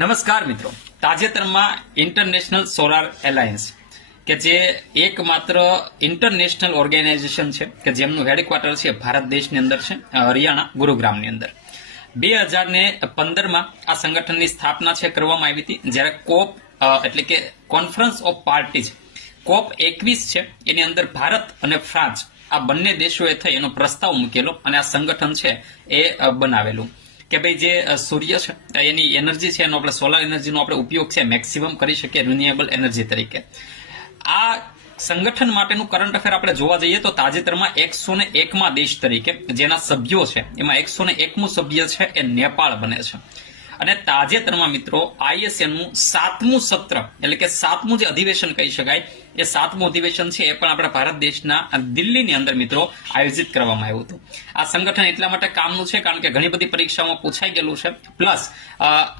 નમસ્કાર મિત્રો, તાજેતરમાં ઇન્ટરનેશનલ સોલાર એલાયન્સ કે જે એકમાત્ર ઇન્ટરનેશનલ ઓર્ગેનાઇઝેશન છે કે જેમનું હેડક્વાર્ટર છે ભારત દેશની અંદર છે, હરિયાણા ગુરુગ્રામની અંદર 2015માં આ સંગઠનની સ્થાપના છે કરવામાં આવી હતી, જ્યારે કોપ એટલે કે કોન્ફરન્સ ઓફ પાર્ટીઝ કોપ 21 છે એની અંદર ભારત અને ફ્રાન્સ આ બંને દેશોએ થઈ એનો પ્રસ્તાવ મૂકેલો અને આ સંગઠન છે એ બનાવેલું કે ભાઈ જે સૂર્ય છે એની એનર્જી છે એનો આપણે સોલાર એનર્જીનો આપણે ઉપયોગ છે મેક્સિમમ કરી શકીએ રિન્યુએબલ એનર્જી તરીકે. આ સંગઠન માટેનું કરંટ અફેર આપણે જોવા જઈએ તો તાજેતરમાં 101માં દેશ તરીકે જેના સભ્યો છે એમાં 101મું સભ્ય છે એ નેપાળ બને છે. અને તાજેતરમાં મિત્રો આઈએસએનનું 7મું સત્ર એટલે કે 7મું જે અધિવેશન કહી શકાય એ 7મું અધિવેશન છે એ પણ આપણા ભારત દેશના દિલ્હીની અંદર મિત્રો આયોજિત કરવામાં આવ્યું હતું. આ સંગઠન એટલા માટે કામનું છે કારણ કે ઘણી બધી પરીક્ષાઓમાં પૂછાઈ ગયેલું છે, પ્લસ